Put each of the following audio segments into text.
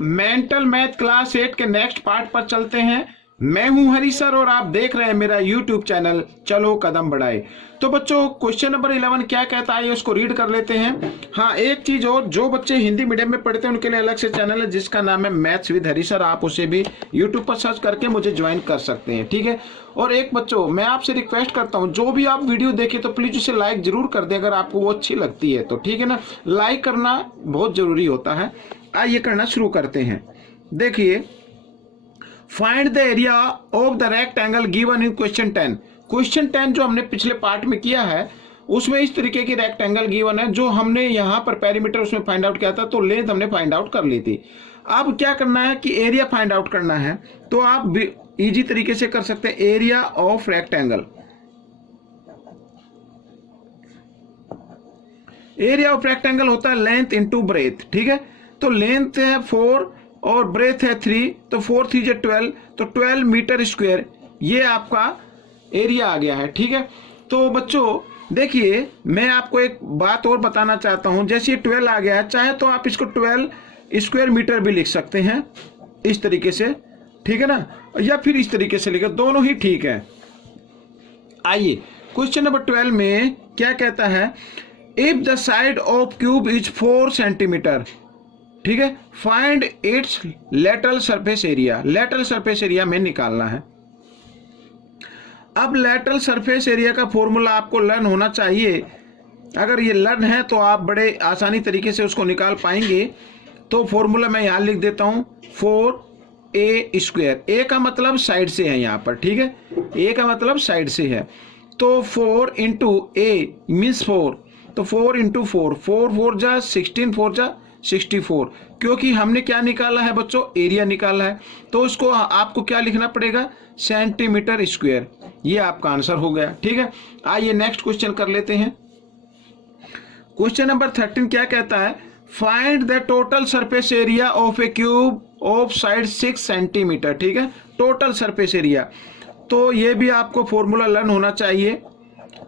Mental math class 8 के next part पर चलते हैं। मैं हूं हरी सर और आप देख रहे हैं मेरा यूट्यूब चैनल चलो कदम बढ़ाए। तो बच्चों क्वेश्चन नंबर 11 क्या कहता है उसको रीड कर लेते हैं। हाँ, एक चीज और, जो बच्चे हिंदी मीडियम में पढ़ते हैं उनके लिए अलग से चैनल है जिसका नाम है मैथ्स विद हरी सर। आप उसे भी यूट्यूब पर सर्च करके मुझे ज्वाइन कर सकते हैं, ठीक है। और एक बच्चों मैं आपसे रिक्वेस्ट करता हूँ, जो भी आप वीडियो देखें तो प्लीज उसे लाइक जरूर कर दें अगर आपको वो अच्छी लगती है तो, ठीक है ना। लाइक करना बहुत जरूरी होता है। आइए करना शुरू करते हैं। देखिए, find the area of the rectangle given in question 10। Question 10 जो हमने पिछले पार्ट में किया है उसमें इस तरीके की रेक्टेंगल गिवन है। जो हमने यहाँ पर पेरीमीटर उसमें फाइंड आउट किया था तो लेंथ हमने फाइंड आउट कर ली थी। अब क्या करना है कि एरिया फाइंड आउट करना है। तो आप इजी तरीके से कर सकते हैं। Area of rectangle, area of rectangle होता है लेंथ इंटू ब्रेथ, ठीक है। तो लेंथ है 4 और ब्रेथ है 3, तो 4 3 जो 12, तो 12 मीटर स्क्वायर ये आपका एरिया आ गया है, ठीक है। तो बच्चों देखिए, मैं आपको एक बात और बताना चाहता हूं। जैसे ये 12 आ गया है, चाहे तो आप इसको 12 स्क्वायर मीटर भी लिख सकते हैं इस तरीके से, ठीक है ना, या फिर इस तरीके से लिखे, दोनों ही ठीक है। आइए क्वेश्चन नंबर 12 में क्या कहता है, if the side of cube is 4 centimetre, ठीक है, find its lateral surface area. Lateral surface area में निकालना है। अब लेटरल सरफेस एरिया का फॉर्मूला आपको लर्न होना चाहिए। अगर ये लर्न है तो आप बड़े आसानी तरीके से उसको निकाल पाएंगे। तो फॉर्मूला मैं यहां लिख देता हूं, 4a स्क्वायर। ए का मतलब साइड से है यहाँ पर, ठीक है, ए का मतलब साइड से है। तो 4 इंटू ए मीन्स 4, तो 4 इंटू 4, 4 4 जा 16, 4 जा 64। क्योंकि हमने क्या निकाला है बच्चों, एरिया निकाला है, तो उसको आपको क्या लिखना पड़ेगा, सेंटीमीटर स्क्वायर। ये आपका आंसर हो गया, ठीक है। आइए नेक्स्ट क्वेश्चन कर लेते हैं। क्वेश्चन नंबर 13 क्या कहता है, find the total surface area of A cube of side 6 centimetre, ठीक है, टोटल सरफेस एरिया। तो ये भी आपको फॉर्मूला लर्न होना चाहिए।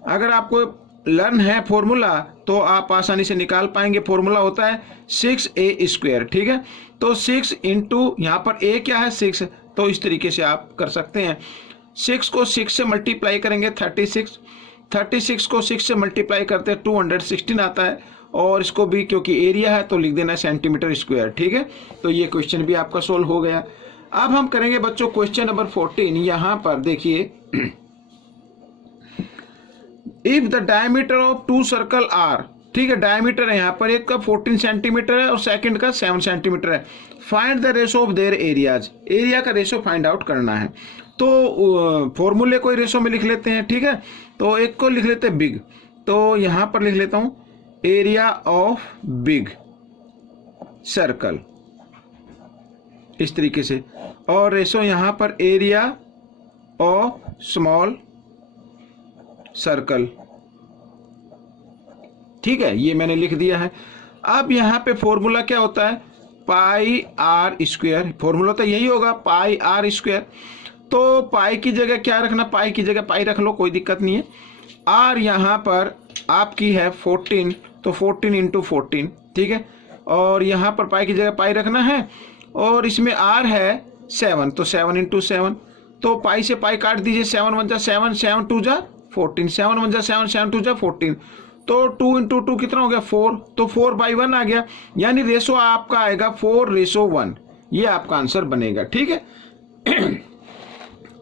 अगर आपको लर्न है फॉर्मूला तो आप आसानी से निकाल पाएंगे। फॉर्मूला होता है 6a स्क्वायर, ठीक है। तो 6 इंटू यहाँ पर a क्या है 6, तो इस तरीके से आप कर सकते हैं। 6 को 6 से मल्टीप्लाई करेंगे 36, 36 को 6 से मल्टीप्लाई करते हैं 216 आता है। और इसको भी क्योंकि एरिया है तो लिख देना सेंटीमीटर स्क्वायर, ठीक है। तो ये क्वेश्चन भी आपका सोल्व हो गया। अब हम करेंगे बच्चों क्वेश्चन नंबर 14। यहाँ पर देखिए, if the diameter of 2 circle are, ठीक है, डायमीटर है यहाँ पर एक का 14 सेंटीमीटर है और सेकंड का 7 सेंटीमीटर है। Find the ratio of their areas, area का रेशो फाइंड आउट करना है। तो फॉर्मूले को रेशो में लिख लेते हैं, ठीक है। तो एक को लिख लेते हैं बिग, तो यहाँ पर लिख लेता हूँ एरिया ऑफ बिग सर्कल इस तरीके से, और रेशो यहाँ पर एरिया ऑफ स्मॉल सर्कल, ठीक है, ये मैंने लिख दिया है। अब यहाँ पे फॉर्मूला क्या होता है, पाई आर स्क्वायर। फॉर्मूला तो यही होगा, पाई आर स्क्वायर। तो पाई की जगह क्या रखना, पाई की जगह पाई रख लो, कोई दिक्कत नहीं है। आर यहाँ पर आपकी है 14, तो 14 इंटू 14, ठीक है। और यहाँ पर पाई की जगह पाई रखना है, और इसमें आर है 7, तो 7 इंटू 7, तो पाई से पाई काट दीजिए, 7 1 जा 7, 7 2 जा 14, 7 1 जा 7, 7 2 जा 14, तो 2 इंटू 2 कितना हो गया 4, तो 4/1 आ गया। यानी रेशो आपका आएगा 4:1, ये आपका आंसर बनेगा, ठीक है।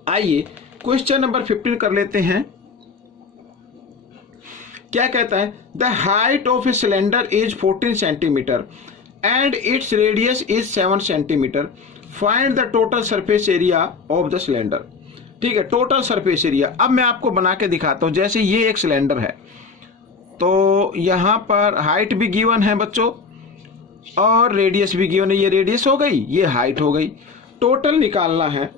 आइए क्वेश्चन नंबर 15 कर लेते हैं। क्या कहता है, the height of a cylinder is 14 centimetre and its radius is 7 centimetre. Find the total surface area of the cylinder, ठीक है, टोटल सरफेस एरिया। अब मैं आपको बना के दिखाता हूं। जैसे ये एक सिलेंडर है, तो यहाँ पर हाइट भी गिवन है बच्चों और रेडियस भी गिवन है। ये रेडियस हो गई, ये हाइट हो गई, टोटल निकालना है।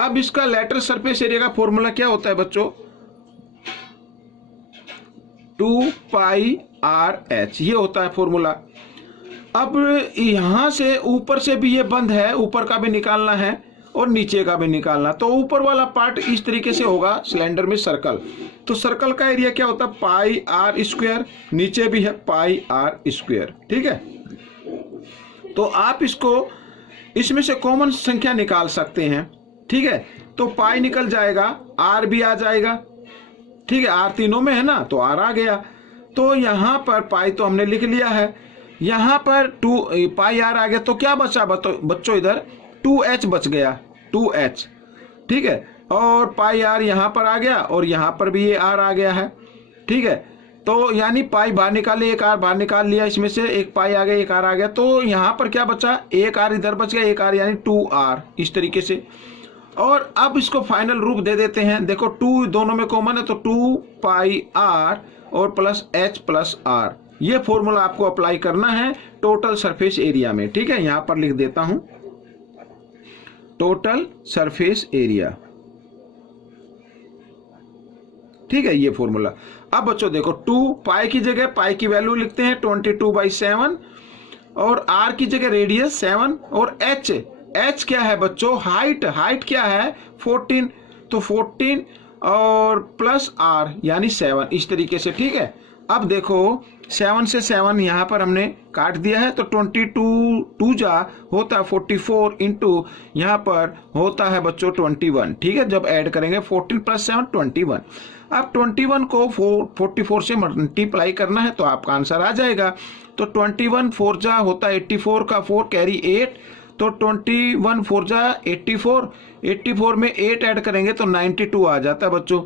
अब इसका लेटरल सरफेस एरिया का फॉर्मूला क्या होता है बच्चों, 2πr/h, ये होता है फॉर्मूला। अब यहां से ऊपर से भी ये बंद है, ऊपर का भी निकालना है और नीचे का भी निकालना। तो ऊपर वाला पार्ट इस तरीके से होगा सिलेंडर में सर्कल, तो सर्कल का एरिया क्या होता है पाई r², नीचे भी है पाई r², ठीक है। तो आप इसको इसमें से कॉमन संख्या निकाल सकते हैं, ठीक है। तो पाई निकल जाएगा, आर भी आ जाएगा, ठीक है, आर तीनों में है ना, तो आर आ गया। तो यहाँ पर पाई तो हमने लिख लिया है, यहाँ पर पाई आर आ गया, तो क्या बचा बच्चों, इधर 2h बच गया, 2h, ठीक है। और पाई आर यहाँ पर आ गया और यहाँ पर भी ये आर आ गया है, ठीक है। तो यानी पाई बाहर निकाले, एक आर बाहर निकाल लिया, इसमें से एक पाई आ गया, एक आर आ गया, तो यहाँ पर क्या बचा, एक आर इधर बच गया, एक आर यानी 2r, इस तरीके से। और अब इसको फाइनल रूप दे देते हैं। देखो 2 दोनों में कॉमन है, तो 2 पाई आर और प्लस h प्लस आर, ये फॉर्मूला आपको अप्लाई करना है टोटल सरफेस एरिया में, ठीक है। यहां पर लिख देता हूं टोटल सरफेस एरिया, ठीक है, ये फॉर्मूला। अब बच्चों देखो 2 पाई की जगह पाई की वैल्यू लिखते हैं 22/7 और r की जगह रेडियस 7 और h क्या है बच्चों, हाइट क्या है 14, तो 14 और प्लस r यानी 7, इस तरीके से, ठीक है। अब देखो 7 से 7 यहाँ पर हमने काट दिया है, तो 22 जा होता है 44 इंटू यहाँ पर होता है बच्चों 21, ठीक है। जब ऐड करेंगे 14 प्लस 7 21। अब 21 को 44 से मल्टीप्लाई करना है तो आपका आंसर आ जाएगा। तो 21 4 जा होता है 84 का 4 कैरी 8, तो 21 4 जा 84, 84 में 8 ऐड करेंगे तो 92 आ जाता है बच्चों।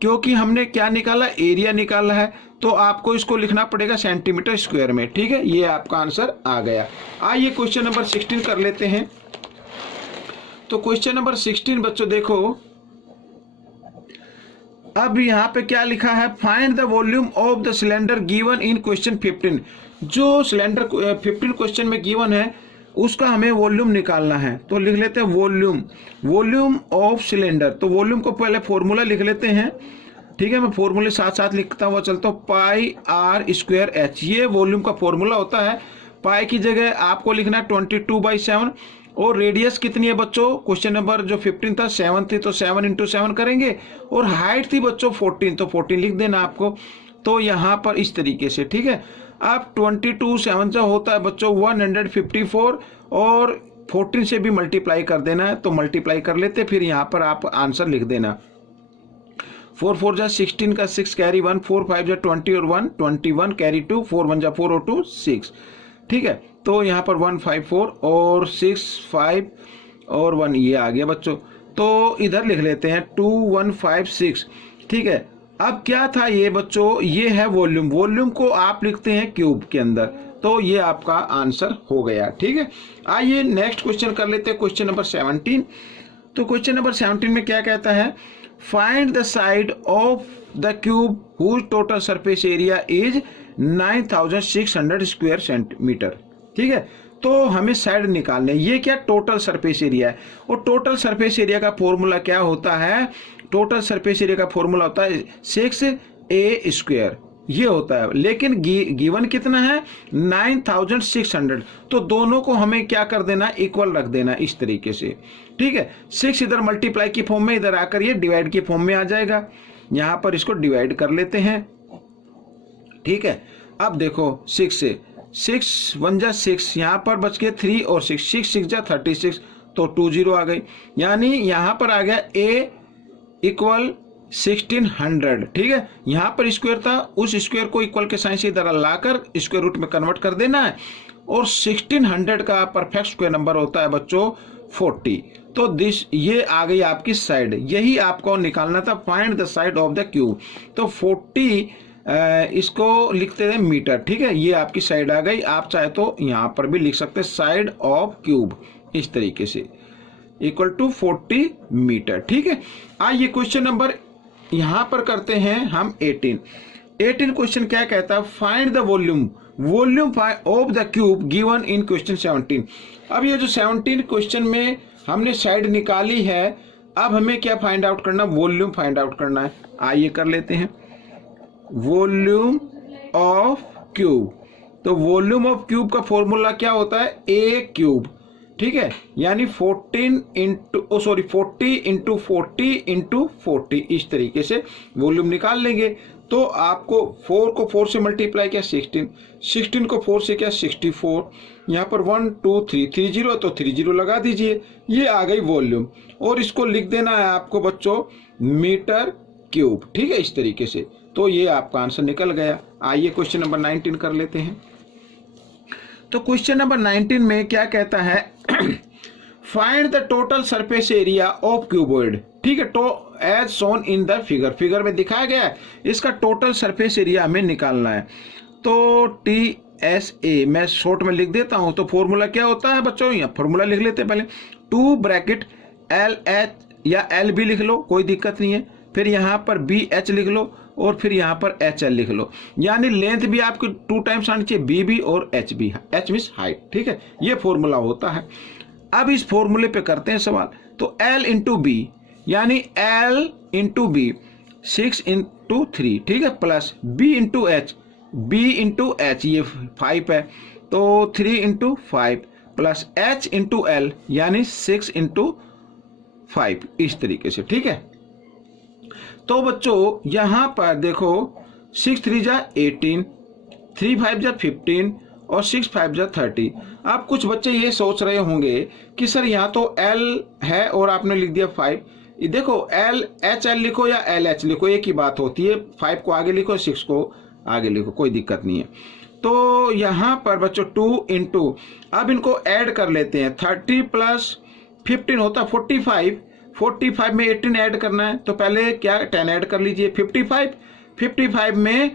क्योंकि हमने क्या निकाला, एरिया निकाला है, तो आपको इसको लिखना पड़ेगा सेंटीमीटर स्क्वायर में, ठीक है। ये आपका आंसर आ गया। आइए क्वेश्चन नंबर 16 कर लेते हैं। तो क्वेश्चन नंबर 16 बच्चों देखो, अब यहाँ पे क्या लिखा है, find the volume of the cylinder given in question 15। जो सिलेंडर 15 क्वेश्चन में गिवन है उसका हमें वॉल्यूम निकालना है। तो लिख लेते हैं वॉल्यूम ऑफ सिलेंडर। तो वॉल्यूम को पहले फॉर्मूला लिख लेते हैं, ठीक है। मैं फॉर्मूले साथ साथ लिखता हुआ चलता हूँ, पाई आर स्क्वायर एच, ये वॉल्यूम का फॉर्मूला होता है। पाई की जगह आपको लिखना है 22/7 और रेडियस कितनी है बच्चों, क्वेश्चन नंबर जो 15 था 7 थी, तो 7 इंटू 7 करेंगे, और हाइट थी बच्चों 14, तो 14 लिख देना आपको। तो यहाँ पर इस तरीके से, ठीक है। अब 22 7 से होता है बच्चों 154 और 14 से भी मल्टीप्लाई कर देना है, तो मल्टीप्लाई कर लेते, फिर यहाँ पर आप आंसर लिख देना। 4 4 जा 16 का 6 कैरी 1, 4 5 जा 20 और 1 21 कैरी 2, 4 1 जा 4 और 2 6, ठीक है। तो यहाँ पर 154 और 6 5 और 1 ये आ गया बच्चों। तो इधर लिख लेते हैं 2156, ठीक है। अब क्या था ये बच्चों, ये है वॉल्यूम को आप लिखते हैं क्यूब के अंदर, तो ये आपका आंसर हो गया, ठीक है। आइए नेक्स्ट क्वेश्चन कर लेते हैं, क्वेश्चन नंबर 17। तो क्वेश्चन नंबर 17 में क्या कहता है, find the side of the cube whose total surface area is 9600 square centimetre, ठीक है। तो हमें साइड निकालने, ये क्या टोटल सरफेस एरिया है, और टोटल सरफेस एरिया का फॉर्मूला क्या होता है, टोटल सरफेस एरिया का फॉर्मूला होता है 6a स्क्वायर, ये होता है। लेकिन गिवन कितना है 9600, तो दोनों को हमें क्या कर देना, इक्वल रख देना इस तरीके से, ठीक है। 6 इधर मल्टीप्लाई की फॉर्म में, इधर आकर ये डिवाइड की फॉर्म में आ जाएगा। यहां पर इसको डिवाइड कर लेते हैं, ठीक है। अब देखो 6 से 6 1 जा 6, यहां पर बच गए 3 और 6 6 जा 36, तो 20 आ गई। यानी यहां पर आ गया a इक्वल 1600, ठीक है। यहां पर स्क्वायर था, उस स्क्वायर को इक्वल के साइन से इधर लाकर स्क्वायर रूट में कन्वर्ट कर देना है, और 1600 का परफेक्ट स्क्वायर नंबर होता है बच्चों 40। तो ये आ गई आपकी साइड, यही आपको निकालना था, find the side of the cube. तो 40 इसको लिखते हैं मीटर, ठीक है। ये आपकी साइड आ गई। आप चाहे तो यहां पर भी लिख सकते हैं साइड ऑफ क्यूब, इस तरीके से इक्वल टू 40 मीटर, ठीक है। आइए क्वेश्चन नंबर यहां पर करते हैं हम 18 क्वेश्चन क्या कहता है, find the volume of the cube given in question 17। अब ये जो 17 क्वेश्चन में हमने साइड निकाली है, अब हमें क्या फाइंड आउट करना, वॉल्यूम फाइंड आउट करना है। आइए कर लेते हैं वॉल्यूम ऑफ क्यूब। तो वॉल्यूम ऑफ क्यूब का फॉर्मूला क्या होता है, a क्यूब, ठीक है। यानी 40 इंटू 40 इस तरीके से वॉल्यूम निकाल लेंगे। तो आपको 4 को 4 से मल्टीप्लाई किया 16 को 4 से किया 64, यहाँ पर 1 2 3 30 तो 30 लगा दीजिए, ये आ गई वॉल्यूम। और इसको लिख देना है आपको बच्चों मीटर क्यूब, ठीक है, इस तरीके से। तो ये आपका आंसर निकल गया। आइए क्वेश्चन नंबर 19 कर लेते हैं। तो क्वेश्चन नंबर 19 में क्या कहता है, find the total surface area of cuboid, ठीक है, तो as shown in the figure, figure में दिखाया गया है, इसका टोटल सरफेस एरिया हमें निकालना है। तो TSA मैं शॉर्ट में लिख देता हूं। तो फॉर्मूला क्या होता है बच्चों, यहाँ फॉर्मूला लिख लेते हैं पहले, 2 ब्रैकेट LH या LB लिख लो, कोई दिक्कत नहीं है, फिर यहाँ पर BH लिख लो और फिर यहाँ पर HL लिख लो, यानी लेंथ भी आपकी 2 टाइम्स आनी चाहिए, BB और HB, H मीन्स हाइट, ठीक है, ये फॉर्मूला होता है। अब इस फॉर्मूले पे करते हैं सवाल। तो L इंटू B यानी L इंटू B 6 इंटू 3, ठीक है, plus B into H, B into H ये 5 है, तो 3 into 5 plus H into L यानी 6 इंटू 5, इस तरीके से, ठीक है। तो बच्चों यहां पर देखो 6 3 जा 18, 3 5 जा 15 और 6 5 जा 30। अब कुछ बच्चे ये सोच रहे होंगे कि सर यहाँ तो L है और आपने लिख दिया 5। देखो LHL लिखो या LH लिखो, एक ही बात होती है, 5 को आगे लिखो 6 को आगे लिखो, कोई दिक्कत नहीं है। तो यहाँ पर बच्चों 2 इंटू, अब इनको ऐड कर लेते हैं, 30 प्लस 15 होता 45, 45 में 18 ऐड करना है, तो पहले क्या 10 ऐड कर लीजिए, 55 में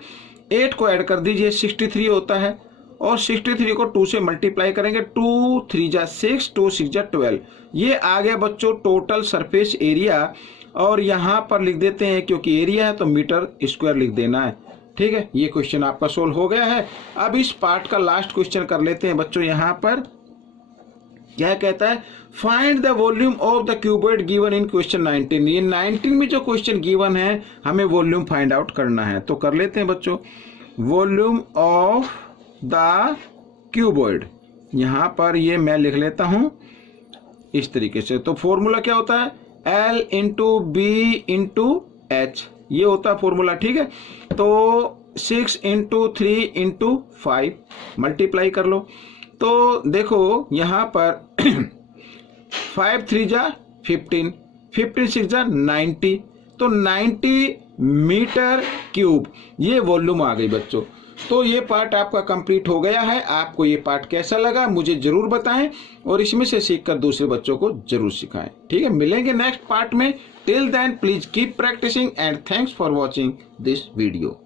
8 को ऐड कर दीजिए, 63 होता है, और 63 को 2 से मल्टीप्लाई करेंगे, 2 3 जा 6, 2 6 जा 12, ये आ गया बच्चों टोटल सरफेस एरिया। और यहाँ पर लिख देते हैं, क्योंकि एरिया है तो मीटर स्क्वायर लिख देना है, ठीक है। ये क्वेश्चन आपका सोल्व हो गया है। अब इस पार्ट का लास्ट क्वेश्चन कर लेते हैं बच्चों। यहाँ पर क्या कहता है, find the volume of the cuboid given in question 19। ये 19 में जो क्वेश्चन गिवन है हमें वॉल्यूम फाइंड आउट करना है। तो कर लेते हैं बच्चों, वॉल्यूम ऑफ द क्यूबॉइड, यहाँ पर ये मैं लिख लेता हूं इस तरीके से। तो फॉर्मूला क्या होता है, L into B into H, ये होता है फॉर्मूला, ठीक है। तो 6 इंटू 3 इंटू 5 मल्टीप्लाई कर लो। तो देखो यहाँ पर 5 3 जा 15, 15 6 जा 90, तो 90 मीटर क्यूब ये वॉल्यूम आ गई बच्चों। तो ये पार्ट आपका कंप्लीट हो गया है। आपको ये पार्ट कैसा लगा मुझे जरूर बताएं और इसमें से सीखकर दूसरे बच्चों को जरूर सिखाएं, ठीक है। मिलेंगे नेक्स्ट पार्ट में। Till then please keep practising and thanks for watching this video.